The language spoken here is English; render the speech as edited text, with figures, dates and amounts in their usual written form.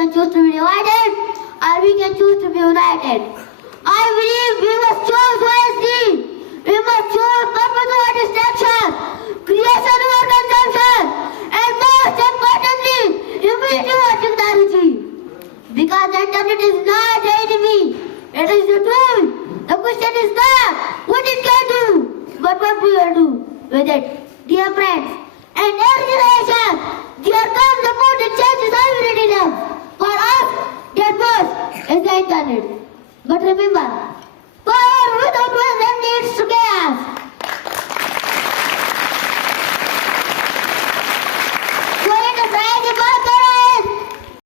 can choose to be divided or we can choose to be united. I believe we must choose wisely. We must choose purpose over distraction, creation over consumption, and most importantly, humility over technology. Because the internet is not the enemy, it is the tool. The question is not what it can do, but what we will do with it. Dear friends, and every generation, there comes the mood that changes everyday life. For us, that was is the internet. But remember, power without wisdom leads to chaos.